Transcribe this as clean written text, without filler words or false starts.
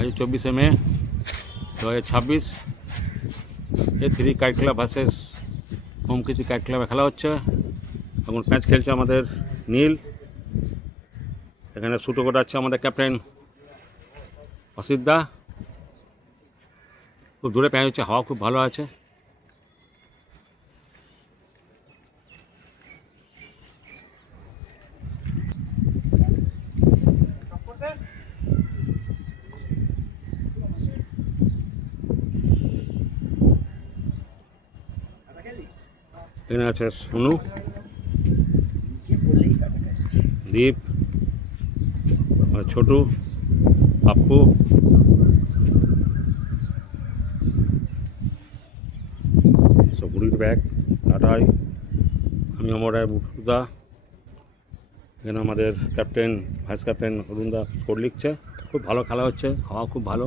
আজ 24শে May 2026। A3 kite club versus হোমকিচি কাইট ক্লাবে খেলা হচ্ছে। এখন ম্যাচ খেলছে আমাদের নীল। এখানে শুটো করাচ্ছে আমাদের ক্যাপ্টেন অসিত দা। খুব দূরে প্যাচ হচ্ছে, হাওয়া খুব ভালো আছে। এখানে আছে সোনু, দীপ, ছোটু, পাপ্পু, সবুরির ব্যাগ টাটাই, আমি আমার মুর্তুদা। এখানে আমাদের ক্যাপ্টেন ভাইস ক্যাপ্টেন অরুণ দা স্কোর লিখছে। খুব ভালো খেলা হচ্ছে, হাওয়া খুব ভালো।